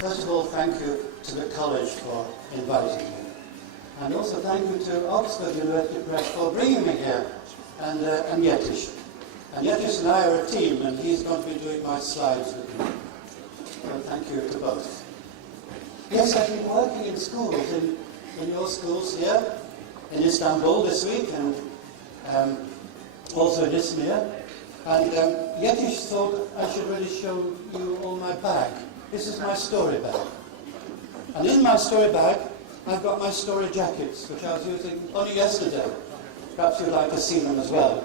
First of all, thank you to the college for inviting me. And also thank you to Oxford University Press for bringing me here, and Yetish. And Yetish and I are a team, and he's going to be doing my slides with me. So thank you to both. Yes, I've been working in schools, in your schools here, in Istandbul this week, and also in Izmir. And Yetish thought I should really show you all my bag. This is my story bag. And in my story bag, I've got my story jackets, which I was using only yesterday. Perhaps you'd like to see them as well.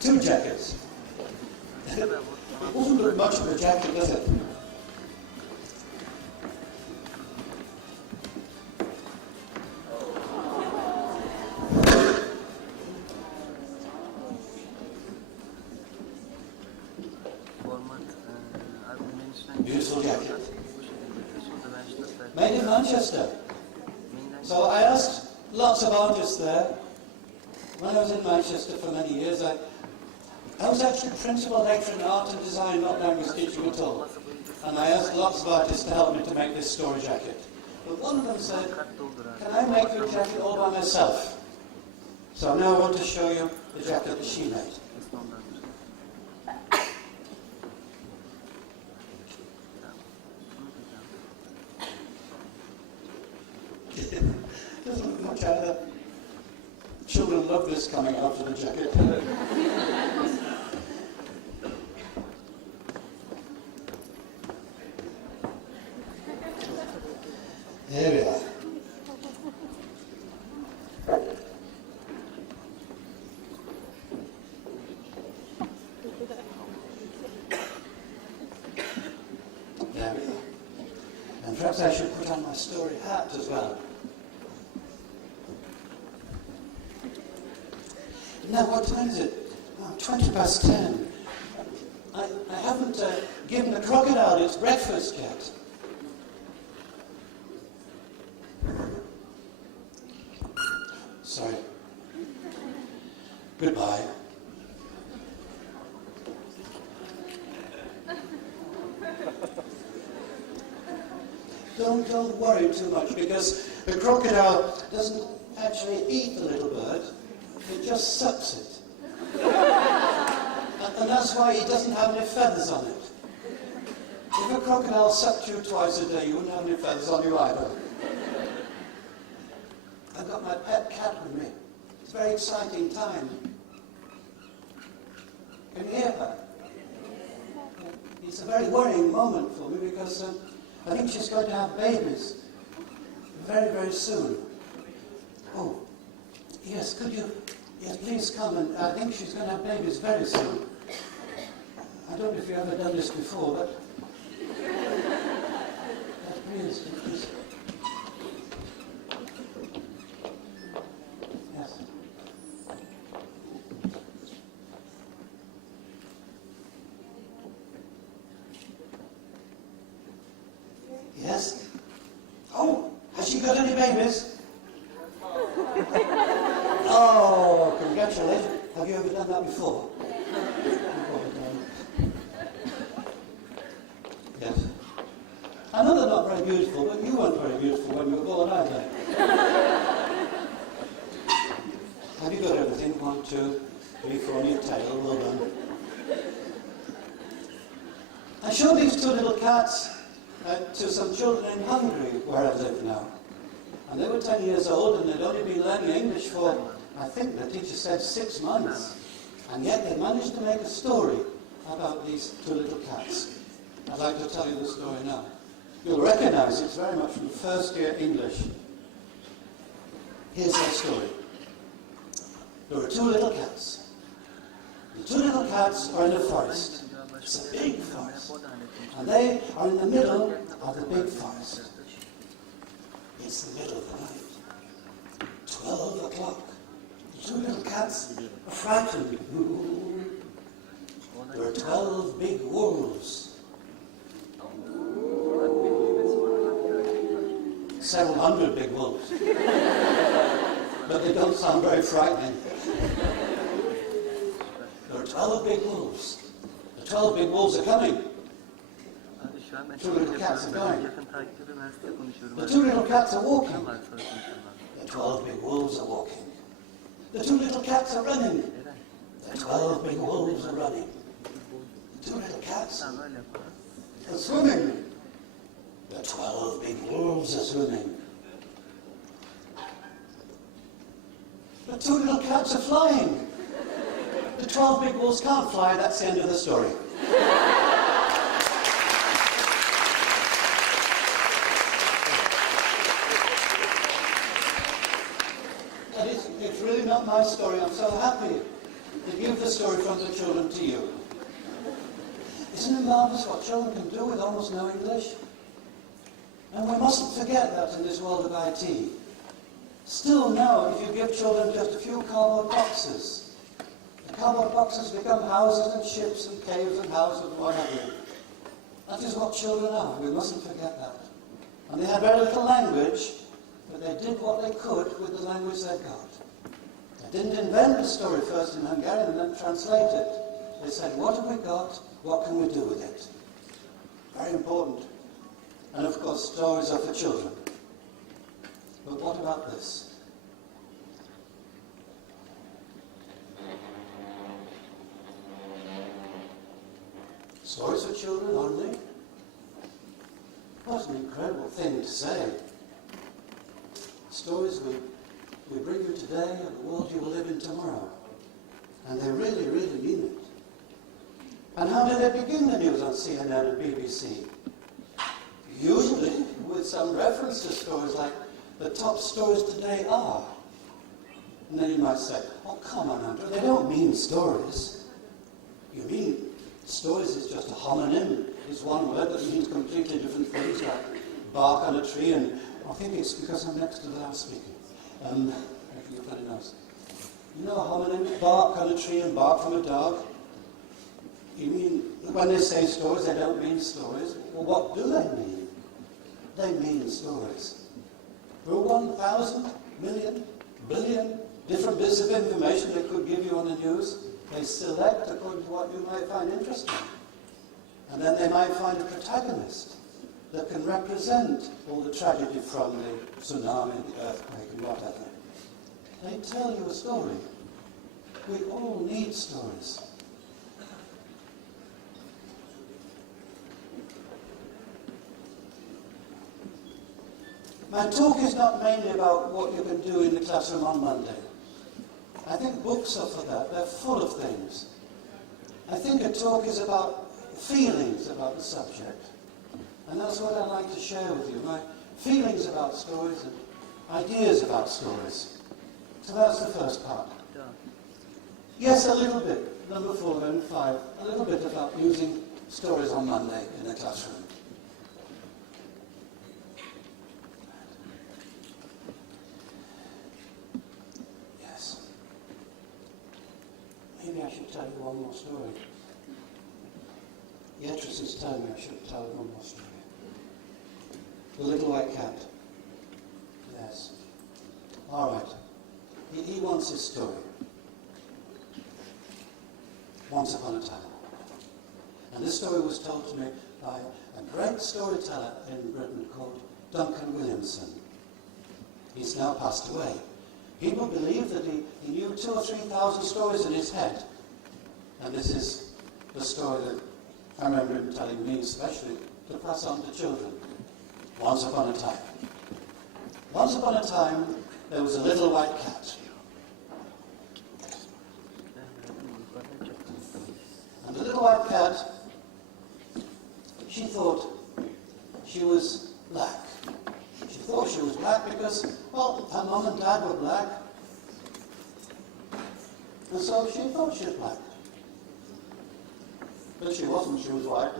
2 jackets. It doesn't look much of a jacket, does it? Beautiful jacket. Made in Manchester. So I asked lots of artists there. When I was in Manchester for many years, I was actually principal lecturer in art and design, not language teaching at all. And I asked lots of artists to help me to make this story jacket. But one of them said, can I make your jacket all by myself? So now I want to show you the jacket that she made. Doesn't look much either. Children love this coming out of the jacket. Here we are. There we are. And perhaps I should put on my story hat as well. Now, what time is it? Oh, 10:20. I haven't given the crocodile its breakfast yet. Sorry. Goodbye. Don't worry too much, because the crocodile doesn't actually eat the little bird. It just sucks it. And that's why he doesn't have any feathers on it. If a crocodile sucked you twice a day, you wouldn't have any feathers on you either. I've got my pet cat with me. It's a very exciting time. Can you hear her? It's a very worrying moment for me, because I think she's going to have babies very, very soon. Oh, yes, could you... Yes, please come, and I think she's going to have babies very soon. I don't know if you've ever done this before, but... Please. Yes. Yes? Oh, has she got any babies? Oh, congratulations. Have you ever done that before? Yes. I know they're not very beautiful, but you weren't very beautiful when you were born either. Have you got everything? 1, 2, 3, 4 on your tail. Well done. I showed these 2 little cats to some children in Hungary, where I live now. And they were 10 years old, and they'd only been learning English for, I think the teacher said, 6 months. And yet they managed to make a story about these 2 little cats. I'd like to tell you the story now. You'll recognize it's very much from first year English. Here's their story. There were 2 little cats. The 2 little cats are in a forest. It's a big forest. And they are in the middle of the big forest. It's the middle of the night. 12 o'clock. The 2 little cats are frightened. There are 12 big wolves. Several hundred big wolves. But they don't sound very frightening. There are 12 big wolves. The 12 big wolves are coming. Abi şu an ben Two little cats are going. yakın takipte bir üniversitede konuşuyorum. The two little cats are walking. Ne var sonra konuşalım. The 12 big wolves are walking. The two little cats are running. Eren. The 12 big wolves are running. The two little cats Tamam öyle yapalım. are swimming. The 12 big wolves are swimming. The two little cats are flying. The 12 big wolves can't fly, that's the end of the story. But it's really not my story. I'm so happy to give the story from the children to you. Isn't it marvellous what children can do with almost no English? And we mustn't forget that in this world of IT. Still now, if you give children just a few cardboard boxes, the cardboard boxes become houses and ships and caves and houses and what have you. That is what children are. We mustn't forget that. And they had very little language, but they did what they could with the language they got. They didn't invent the story first in Hungarian and then translate it. They said, what have we got? What can we do with it? Very important. And of course, stories are for children. But what about this? Stories for children only? What an incredible thing to say. Stories we bring you today and the world you will live in tomorrow. And they really, really mean it. And how do they begin the news on CNN and BBC? Usually with some reference to stories like the top stories today are. And then you might say, oh, come on, Andrew, they don't mean stories. You mean stories is just a homonym. It's one word that means completely different things, like bark on a tree, and I think it's because I'm next to the loudspeaker. You're very nice. You know a homonym, bark on a tree and bark from a dog? You mean, when they say stories, they don't mean stories. Well, what do they mean? They mean stories. There are 1,000 million, billion different bits of information they could give you on the news. They select according to what you might find interesting. And then they might find a protagonist that can represent all the tragedy from the tsunami, the earthquake, and whatever. They tell you a story. We all need stories. My talk is not mainly about what you can do in the classroom on Monday. I think books are for that. They're full of things. I think a talk is about feelings about the subject. And that's what I'd like to share with you, my feelings about stories and ideas about stories. So that's the first part. Yes, a little bit, number 4 and 5, a little bit about using stories on Monday in the classroom. Maybe I should tell you one more story. Beatrice is telling me I should tell one more story. The little white cat. Yes. All right. He wants his story. Once upon a time. And this story was told to me by a great storyteller in Britain called Duncan Williamson. He's now passed away. People believe that he knew 2,000 or 3,000 stories in his head. And this is the story that I remember him telling me especially to pass on to children. Once upon a time. Once upon a time, there was a little white cat. And the little white cat, she thought she was black. She thought she was black because, well, her mum and dad were black. And so she thought she was black. But she wasn't, she was white.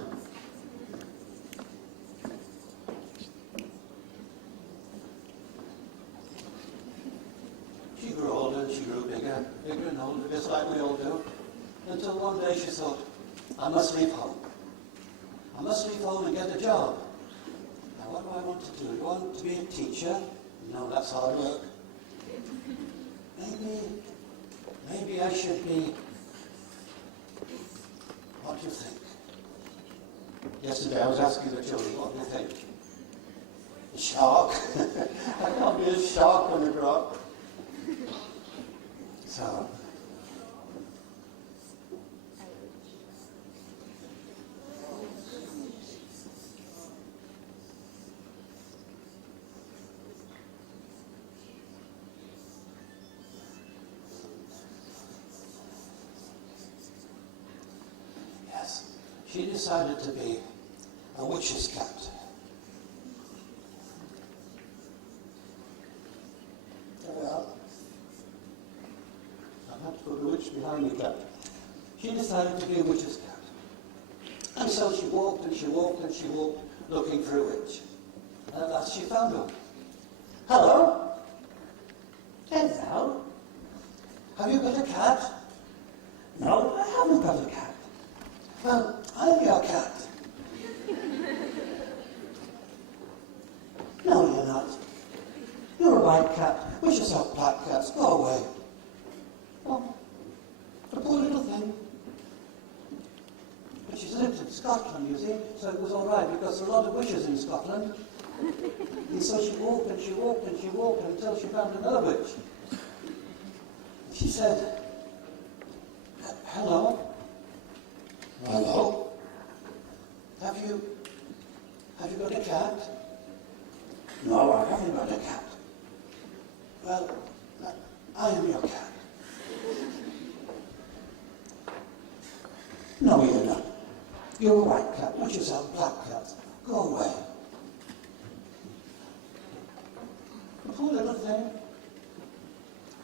She grew older and she grew bigger and older, just like we all do. Until one day she thought, I must leave home. I must leave home and get a job. Now what do I want to do? Do I want to be a teacher? No, that's hard work. Maybe I should be, what do you think? Yesterday I was asking the children, what do you think? A shark? I can't be a shark when I grow up. So, yes, she decided to be a witch's cat. Well, I have to put a witch behind the cat. She decided to be a witch's cat. And so she walked and she walked and she walked looking for a witch. And at last she found one. Hello? Hello? Have you got a cat? No, I haven't got a cat. Well, I'm your cat. No, you're not. You're a white cat. We just have black cats. Go away. Oh, the poor little thing. But she's lived in Scotland, you see, so it was all right because there are a lot of witches in Scotland. And so she walked and she walked and she walked until she found another witch. She said, hello? Hello? Have you got a cat? No, I haven't got a cat. Well, I am your cat. No, you're not. You're a white cat. What you have black cats? Go away. The poor little thing.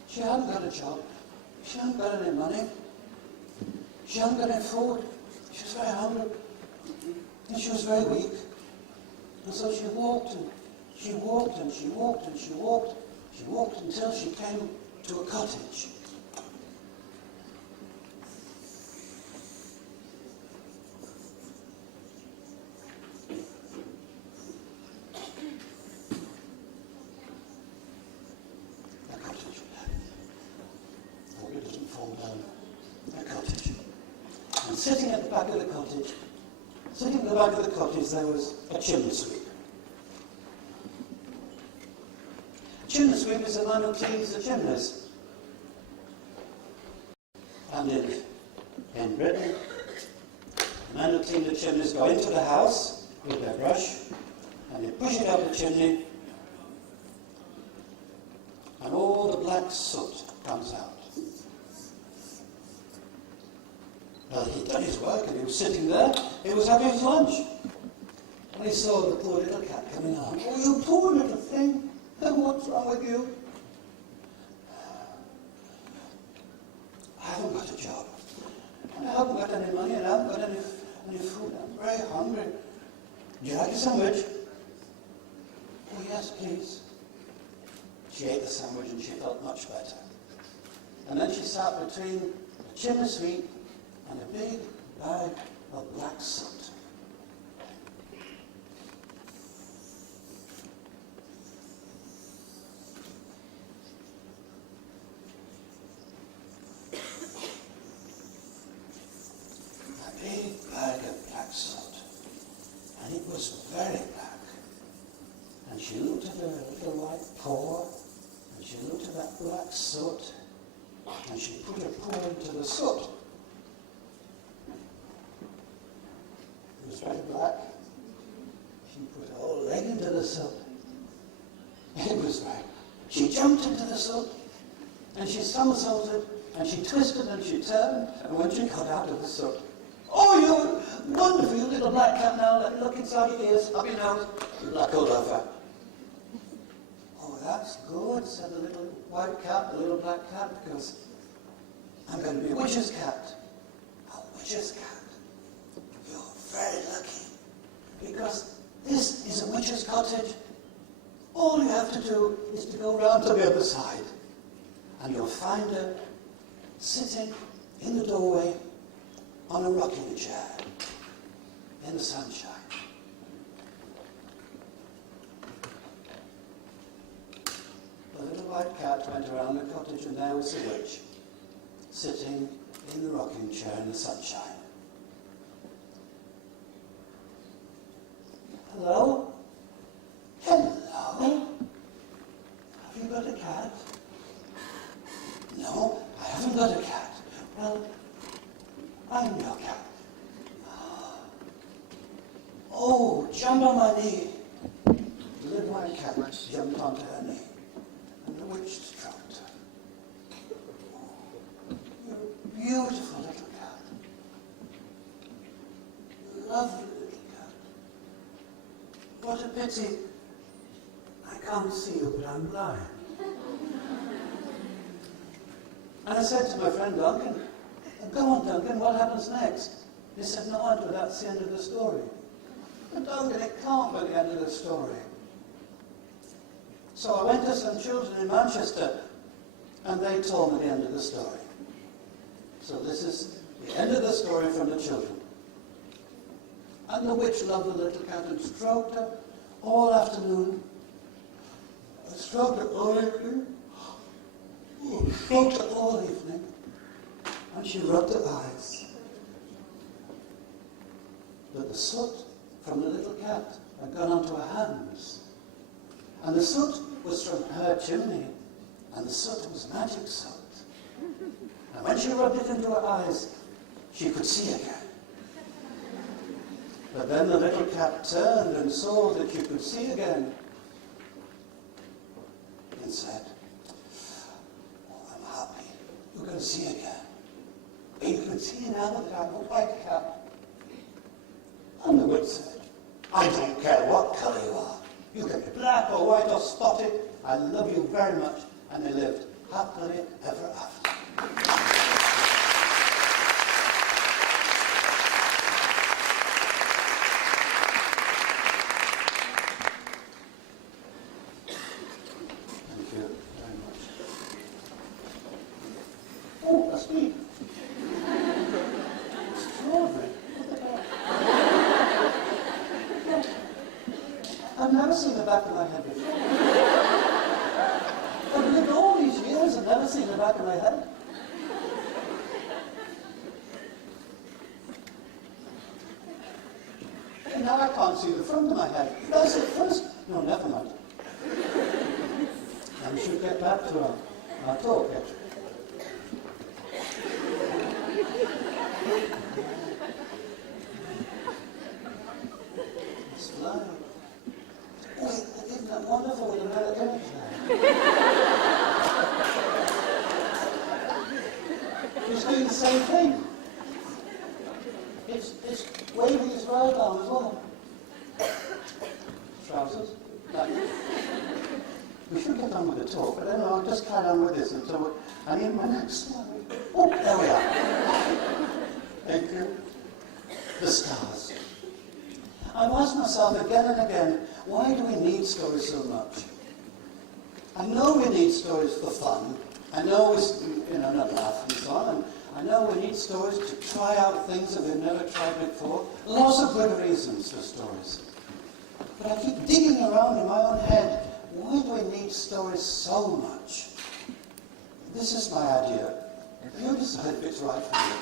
She hadn't got a job. She hadn't got any money. She hadn't got any food. She was very hungry. And she was very weak. And so she walked and she walked and she walked and she walked. She walked until she came to a cottage. A cottage. Hope it doesn't fall down. A cottage. And sitting at the back of the cottage, there was a chimney sweep. Chimney sweep is a man who cleans the chimneys. And in Britain, the man who cleans the chimneys go into the house with their brush and they push it up the chimney and all the black soot comes out. Well, he'd done his work and he was sitting there, he was having his lunch. And he saw the poor little cat coming on. Oh, you poor little thing. What's wrong with you? I haven't got a job. And I haven't got any money and I haven't got any food. I'm very hungry. Would you like a sandwich? Oh, yes, please. She ate the sandwich and she felt much better. And then she sat between a chimney sweep and a big bag of black soot. And it was very black. And she looked at her little white paw, and she looked at that black soot, and she put her paw into the soot. It was very black. She put her whole leg into the soot. It was right. She jumped into the soot, and she somersaulted, and she twisted and she turned, and when she got out of the soot, oh, you wonderful, you little black cat now, let me look inside your ears, up your nose, black all over. Oh, that's good, said the little white cat, the little black cat, because I'm going to be a witch's cat. A witch's cat. You're very lucky, because this is a witch's cottage. All you have to do is to go round to the other side, and you'll find her sitting in the doorway on a rocking chair in the sunshine. The little white cat went around the cottage and there was the witch, sitting in the rocking chair in the sunshine. Hello? Hello? Have you got a cat? No, I haven't got a cat. Well, I'm your cat. Oh, jump on my knee. The little white cat jumped onto her knee, and the witch stroked her. You're a beautiful little cat. Lovely little cat. What a pity I can't see you, but I'm blind. And I said to my friend Duncan, go on, Duncan, what happens next? He said, no, Andrew, that's the end of the story. But Duncan, it can't be the end of the story. So I went to some children in Manchester, and they told me the end of the story. So this is the end of the story from the children. And the witch loved the little cat and stroked her all afternoon. I stroked her all evening. Stroked her all evening. And she rubbed her eyes. But the soot from the little cat had gone onto her hands. And the soot was from her chimney. And the soot was magic soot. And when she rubbed it into her eyes, she could see again. But then the little cat turned and saw that she could see again. And said, oh, I'm happy. You're going to see again. But you can see now that I'm a white cat. And the witch said, I don't care what colour you are. You can be black or white or spotted. I love you very much. And they lived happily ever after. Thank you very much. Oh, that's me. Extraordinary. I've never seen the back of my head before. I've lived all these years and never seen the back of my head. And now I can't see the front of my head. That's it first. No, never mind. And we should get back to our talk, actually. It's flying. Isn't that wonderful with American flag? He's doing the same thing. It's waving his right arm as well. Trousers. Like. We should get on with the talk, but then I'll just carry on with this until I need my next slide. Oh, there we are. Thank you. The stars. I've asked myself again and again, why do we need stories so much? I know we need stories for fun. I know we, not laugh and so on. And I know we need stories to try out things that we've never tried before. Lots of good reasons for stories. But I keep digging around in my own head. Why do we need stories so much? This is my idea. You decide if it's right for you.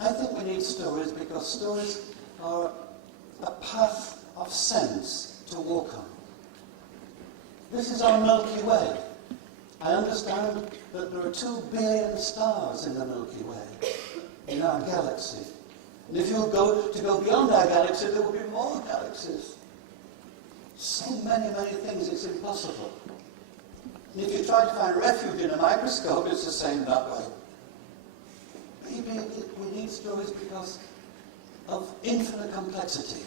I think we need stories because stories are a path of sense to walk on. This is our Milky Way. I understand that there are 2 billion stars in the Milky Way, in our galaxy. And if you were to go beyond our galaxy, there would be more galaxies. So many, many things, it's impossible. And if you try to find refuge in a microscope, it's the same that way. Maybe we need stories because of infinite complexity.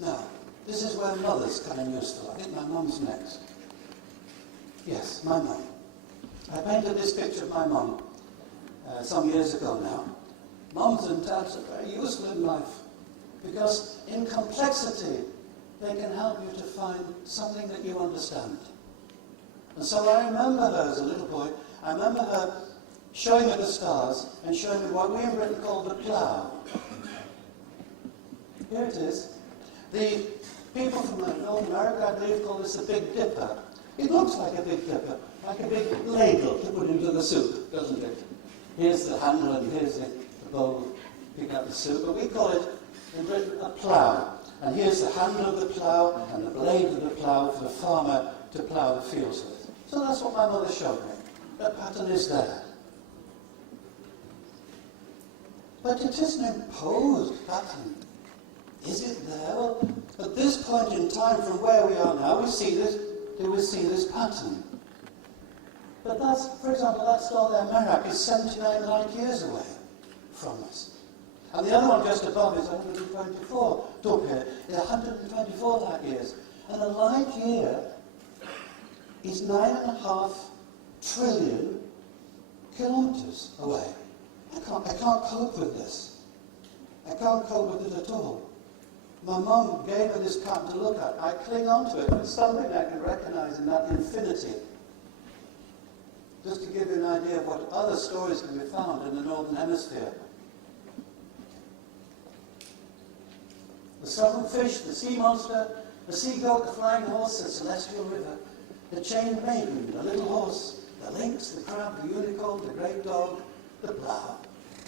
Now, this is where mothers come in useful. I think my mum's next. Yes, my mum. I painted this picture of my mum some years ago now. Mums and dads are very useful in life because in complexity they can help you to find something that you understand. And so I remember her as a little boy. I remember her showing me the stars and showing me what we in Britain call the plough. Here it is. The people from North America, I believe, call this the Big Dipper. It looks like a Big Dipper, like a big ladle to put into the soup, doesn't it? Here's the handle and here's the bowl picking up the soup. But we call it, in Britain, a plough. And here's the hand of the plough and the blade of the plough for the farmer to plough the fields with. So that's what my mother showed me. The pattern is there. But it is an imposed pattern. Is it there? Well, at this point in time, from where we are now, we see this pattern. But that's, for example, that star there, Merak, is 79 light years away from us. And the other one just above is 124. Topia is 124 light years. And a light year is 9.5 trillion kilometres away. I can't cope with this. I can't cope with it at all. My mum gave me this pattern to look at. I cling on to it. It's something I can recognise in that infinity. Just to give you an idea of what other stories can be found in the Northern Hemisphere. The southern fish, the sea monster, the sea goat, the flying horse, the celestial river, the chained maiden, the little horse, the lynx, the crab, the unicorn, the great dog, the plough,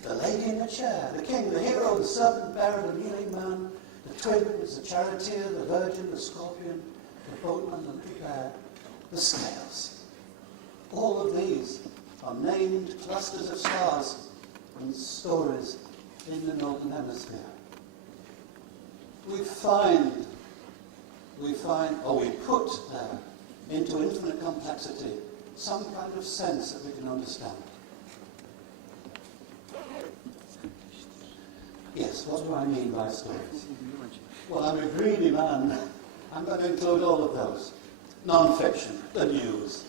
the lady in the chair, the king, the hero, the serpent bearer, the kneeling man, the twins, the charioteer, the virgin, the scorpion, the boatman, the little bear, the scales. All of these are named clusters of stars and stories in the Northern Hemisphere. We put there into infinite complexity some kind of sense that we can understand. Yes, what do I mean by stories? Well, I'm a greedy man. I'm going to include all of those. Non-fiction, the news.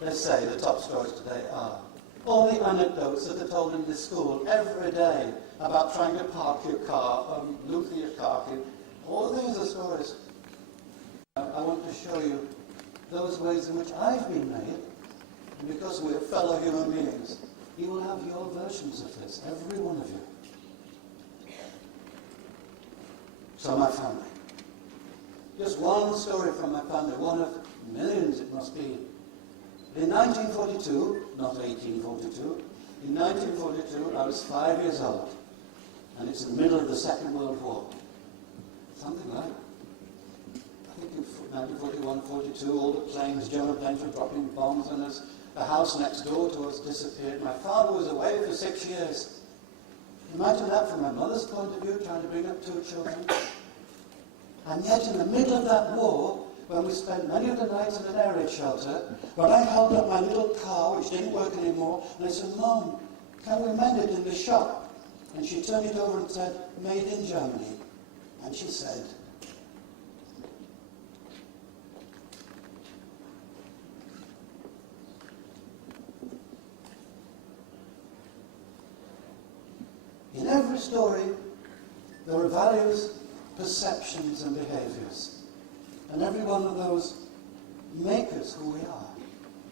Let's say the top stories today are all the anecdotes that are told in this school every day about trying to park your car, looting your car. All these are stories. I want to show you those ways in which I've been made. And because we're fellow human beings, you will have your versions of this, every one of you. So my family. Just one story from my family, one of millions it must be. In 1942, not 1842, in 1942 I was 5 years old. And it's the middle of the Second World War. Something like that. I think in 1941, 42, all the planes, German planes were dropping bombs on us. The house next door to us disappeared. My father was away for 6 years. Imagine that from my mother's point of view, trying to bring up 2 children. And yet in the middle of that war, when we spent many of the nights in an air raid shelter, when I held up my little car, which didn't work anymore, and I said, "Mom, can we mend it in the shop?" And she turned it over and said, "Made in Germany." And she said, in every story, there are values, perceptions, and behaviors. And every one of those make us who we are.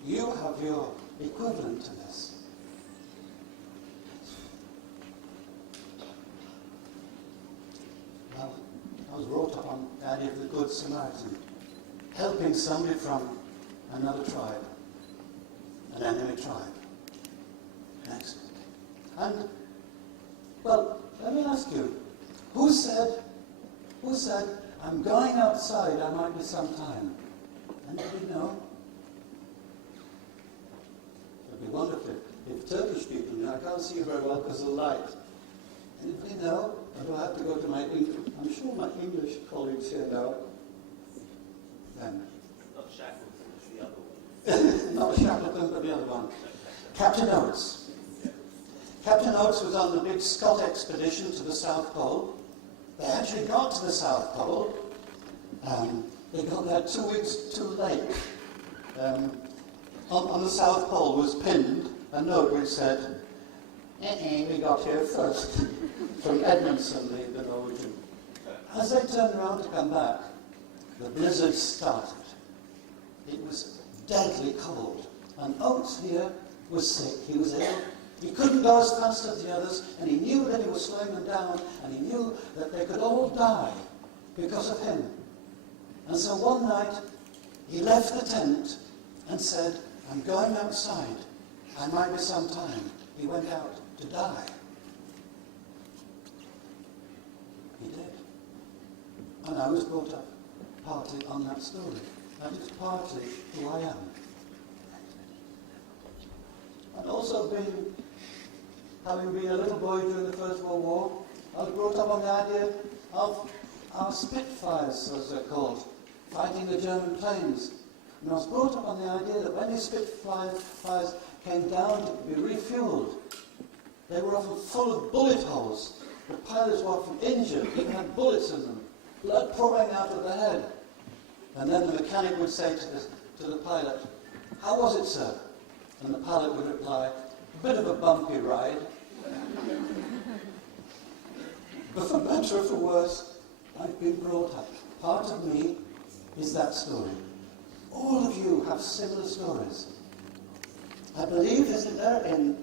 You have your equivalent to this. Well, I was brought up on the idea of the Good Samaritan, helping somebody from another tribe, an enemy tribe. Next. And, well, let me ask you, who said, "I'm going outside, I might be some time"? Anybody know? It'd be wonderful if Turkish people knew. I can't see you very well because of the light. Anybody know? Or do I have to go to my English? I'm sure my English colleagues here know. Then. Not Shackleton, it's the other one. Not Shackleton, but the other one. Captain Oates. Captain Oates was on the big Scott expedition to the South Pole. They actually got to the South Pole. They got there 2 weeks too late. On the South Pole was pinned a note which said, "We got here first," from Edmondson, the Norwegian. As they turned around to come back, the blizzard started. It was deadly cold. And Oates here was sick. He was ill. He couldn't go as fast as the others, and he knew that he was slowing them down, and he knew that they could all die because of him. And so one night, he left the tent and said, "I'm going outside. I might be some time." He went out to die. He did. And I was brought up partly on that story. That is partly who I am. And also having been a little boy during the First World War, I was brought up on the idea of our Spitfires, as they're called, fighting the German planes. And I was brought up on the idea that when these Spitfires came down to be refueled, they were often full of bullet holes. The pilots were often injured, even had bullets in them, blood pouring out of the head. And then the mechanic would say to the pilot, "How was it, sir?" And the pilot would reply, "A bit of a bumpy ride." But for better or for worse, I've been brought up. Part of me is that story. All of you have similar stories. I believe, isn't there, in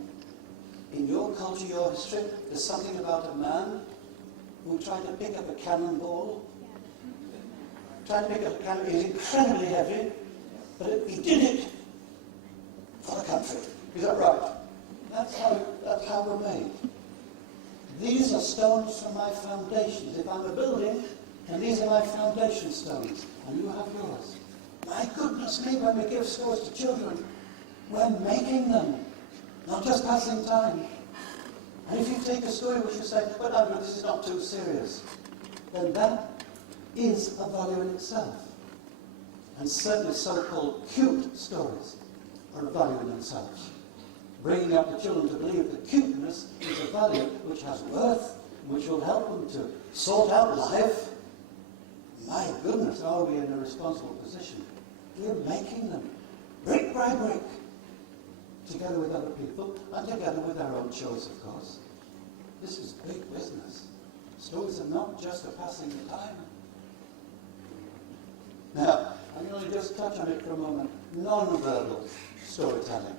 your culture, your history, there's something about a man who tried to pick up a cannonball. Tried to pick up a cannonball. It was incredibly heavy, but he did it for the country. Is that right? That's how we're made. These are stones from my foundations. If I'm a building, and these are my foundation stones, and you have yours. My goodness me, when we give stories to children, we're making them, not just passing time. And if you take a story which you say, "But Andrew, this is not too serious," then that is a value in itself. And certainly so-called cute stories are a value in themselves. Bringing up the children to believe that cuteness is a value which has worth, which will help them to sort out life. My goodness, are we in a responsible position? We're making them, brick by brick, together with other people, and together with our own choice, of course. This is big business. Stories are not just for passing the time. Now, I'm going to just touch on it for a moment. Non-verbal storytelling.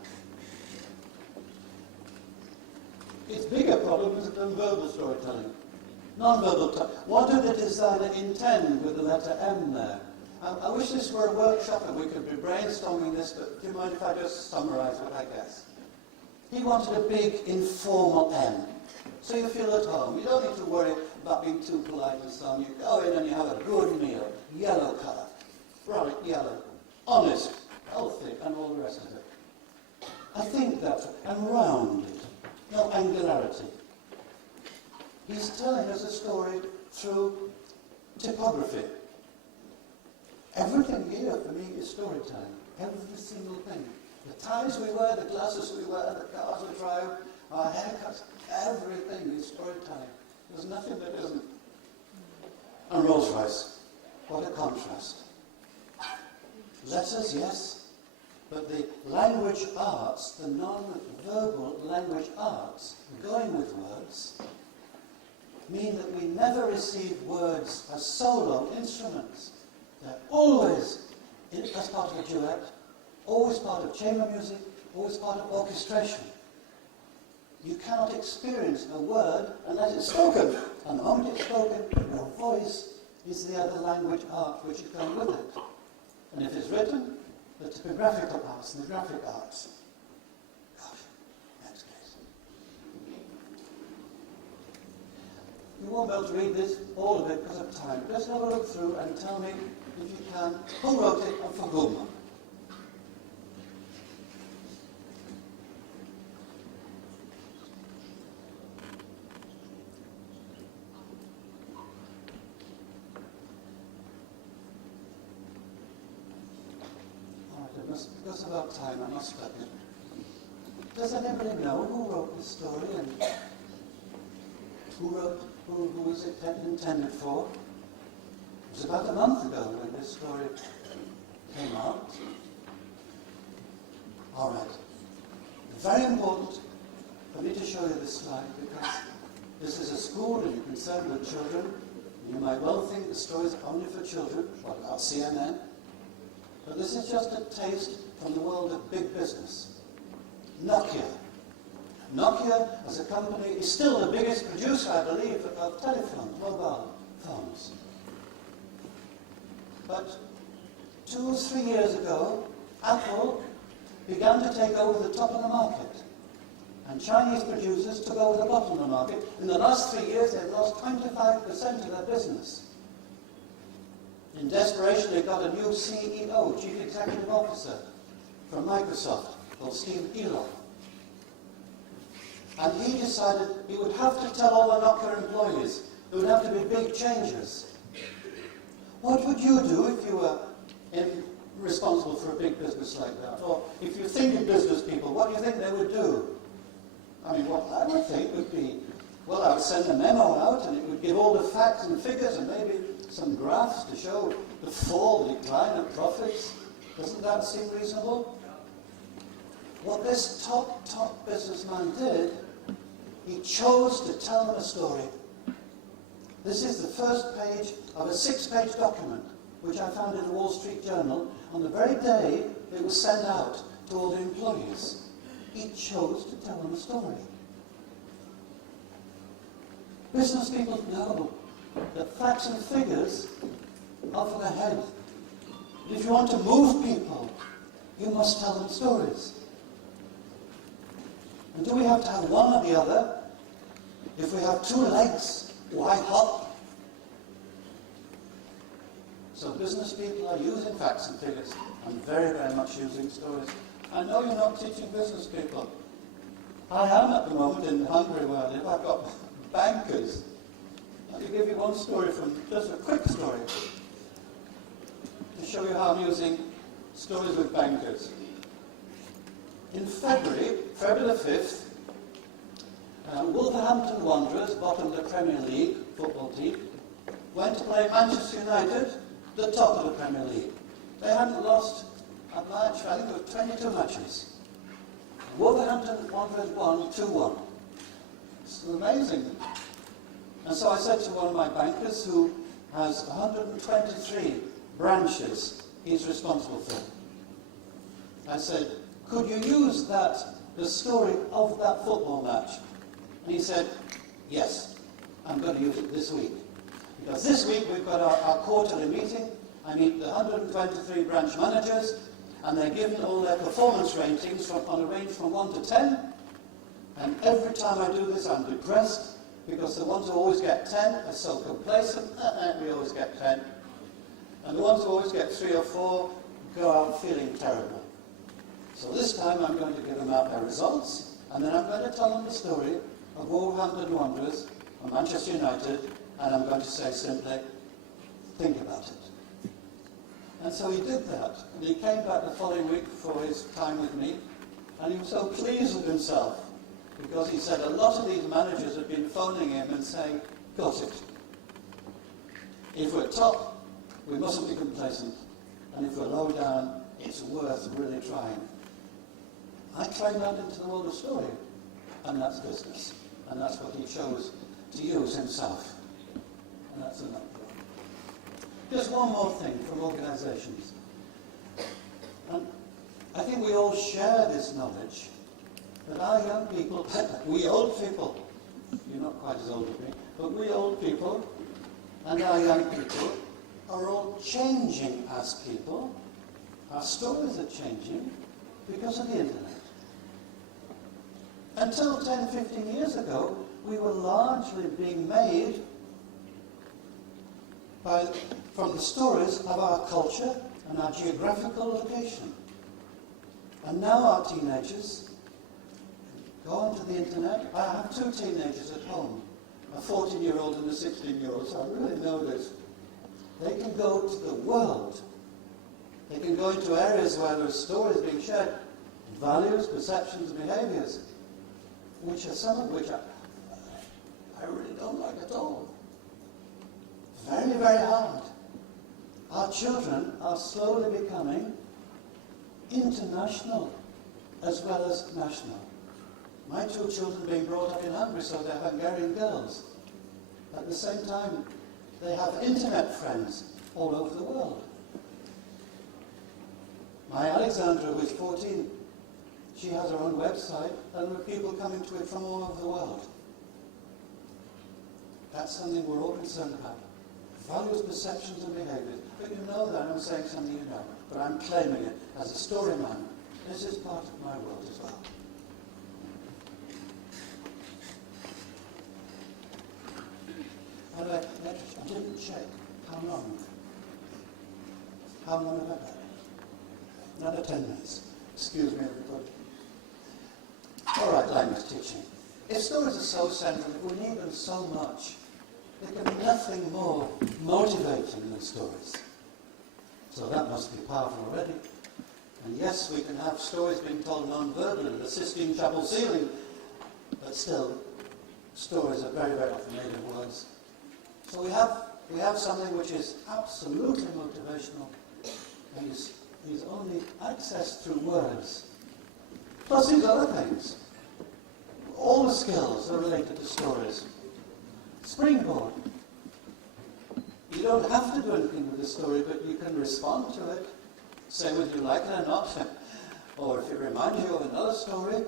It's bigger problems than verbal storytelling. Non-verbal. What did the designer intend with the letter M there? I wish this were a workshop and we could be brainstorming this, but do you mind if I just summarise what I guess? He wanted a big informal M, so you feel at home. You don't need to worry about being too polite and so on. You go in and you have a good meal, yellow colour, bright yellow, honest, healthy, and all the rest of it. I think that's, and rounded, no angularity. He's telling us a story through typography. Everything here for me is storytelling. Every single thing. The ties we wear, the glasses we wear, the cars we drive, our haircuts, everything is storytelling. There's nothing that isn't. And Rolls-Royce, what a contrast. Letters, yes, but the language arts, the non-verbal language arts, going with words, mean that we never receive words as solo instruments. They're always as part of a duet, always part of chamber music, always part of orchestration. You cannot experience a word unless it's spoken. And the moment it's spoken, your voice is the other language art which is going with it. And if it's written, the typographical arts and the graphic arts. Gosh, next case. You won't be able to read this, all of it, because of time. Just have a look through and tell me, if you can, who wrote it and for whom. Because of our time, I must stop it. Does anybody know who wrote this story and who was it intended for? It was about a month ago when this story came out. All right. Very important for me to show you this slide because this is a school and you're concerned with children. You might well think the story is only for children. What about CNN? But this is just a taste from the world of big business. Nokia. Nokia, as a company, is still the biggest producer, I believe, of telephones, mobile phones. But 2 or 3 years ago, Apple began to take over the top of the market. And Chinese producers took over the bottom of the market. In the last 3 years, they've lost 25% of their business. In desperation, they got a new CEO, Chief Executive Officer, from Microsoft, called Steve Elon. And he decided he would have to tell all the Nokia employees there would have to be big changes. What would you do if you were responsible for a big business like that? Or if you think of business people, what do you think they would do? I mean, what I would think would be, well, I would send a memo out and it would give all the facts and figures and maybe some graphs to show the fall, the decline of profits. Doesn't that seem reasonable? What this top businessman did, he chose to tell them a story. This is the first page of a 6-page document, which I found in the Wall Street Journal on the very day it was sent out to all the employees. He chose to tell them a story. Business people know that facts and figures are for the head. If you want to move people, you must tell them stories. And do we have to have one or the other? If we have 2 legs, why hop? So business people are using facts and figures and very, very much using stories. I know you're not teaching business people. I am at the moment in Hungary where I live. I've got bankers. Let me give you one story just a quick story, to show you how I'm using stories with bankers. In February the 5th, Wolverhampton Wanderers, bottom of the Premier League football team, went to play Manchester United, the top of the Premier League. They hadn't lost a match, I think it was 22 matches. Wolverhampton Wanderers won 2-1. It's amazing. And so I said to one of my bankers, who has 123 branches he's responsible for, I said, could you use the story of that football match? And he said, yes, I'm going to use it this week. Because this week we've got our quarterly meeting. I meet the 123 branch managers, and they're given all their performance ratings on a range from 1 to 10. And every time I do this, I'm depressed, because the ones who always get 10 are so complacent. We always get 10. And the ones who always get 3 or 4 go out feeling terrible. So this time I'm going to give them out their results, and then I'm going to tell them the story of Wolverhampton Wanderers and Manchester United, and I'm going to say simply, think about it. And so he did that, and he came back the following week for his time with me, and he was so pleased with himself, because he said a lot of these managers had been phoning him and saying, got it. If we're top, we mustn't be complacent, and if we're low down, it's worth really trying. I climbed out into the world of story, and that's business, and that's what he chose to use himself. And that's enough. Just one more thing from organizations. And I think we all share this knowledge that our young people, we old people, you're not quite as old as me, but we old people and our young people are all changing as people. Our stories are changing because of the internet. Until 10, 15 years ago, we were largely being made from the stories of our culture and our geographical location. And now our teenagers go onto the internet. I have 2 teenagers at home, a 14-year-old and a 16-year-old, so I really know this. They can go to the world. They can go into areas where there are stories being shared, values, perceptions, and behaviors, which are some of which I really don't like at all. Very, very hard. Our children are slowly becoming international as well as national. My 2 children being brought up in Hungary, so they're Hungarian girls. At the same time, they have internet friends all over the world. My Alexandra, who is 14, she has her own website, and there are people coming to it from all over the world. That's something we're all concerned about. Values, perceptions, and behaviors. But you know that I'm saying something you know, but I'm claiming it as a story man. This is part of my world as well. By the way, I didn't check how long. How long have I got? Another 10 minutes. Excuse me, everybody. All right, language teaching. If stories are so central, if we need them so much, there can be nothing more motivating than stories. So that must be powerful already. And yes, we can have stories being told non-verbally, the Sistine Chapel ceiling, but still, stories are very, very often made of words. So we have something which is absolutely motivational and is only accessed through words. Plus these other things. All the skills are related to stories. Springboard. You don't have to do anything with the story, but you can respond to it, say whether you like it or not, or if it reminds you of another story,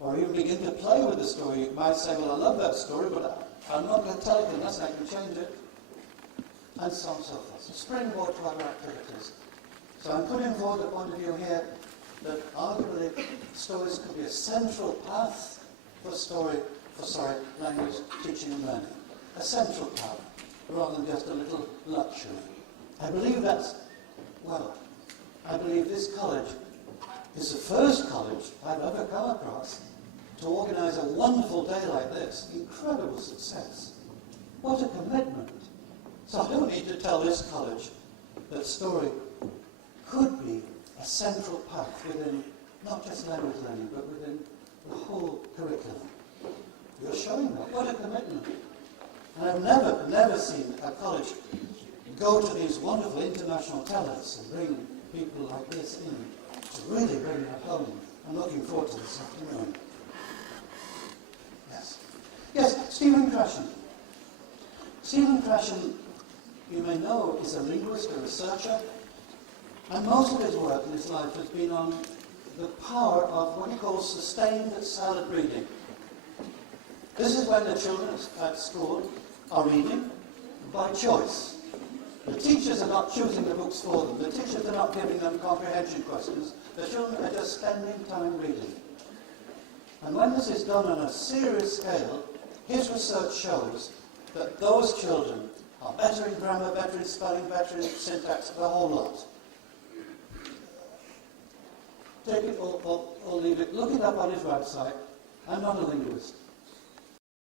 or even begin to play with the story. You might say, well, I love that story, but I'm not going to tell it unless I can change it, and so on and so forth. So springboard to other activities. So I'm putting forward the point of view here that arguably stories could be a central path for language teaching and learning. A central path, rather than just a little luxury. I believe this college is the first college I've ever come across to organise a wonderful day like this. Incredible success. What a commitment. So I don't need to tell this college that story could be a central path within not just language learning, but within the whole curriculum. You're showing that. What a commitment. And I've never seen a college go to these wonderful international talents and bring people like this in to really bring that home. I'm looking forward to this afternoon. Yes, Stephen Krashen. Stephen Krashen, you may know, is a linguist, a researcher, and most of his work in his life has been on the power of what he calls sustained silent reading. This is when the children at school are reading by choice. The teachers are not choosing the books for them. The teachers are not giving them comprehension questions. The children are just spending time reading. And when this is done on a serious scale, his research shows that those children are better in grammar, better in spelling, better in syntax, the whole lot. Take it or leave it. Look it up on his website. I'm not a linguist.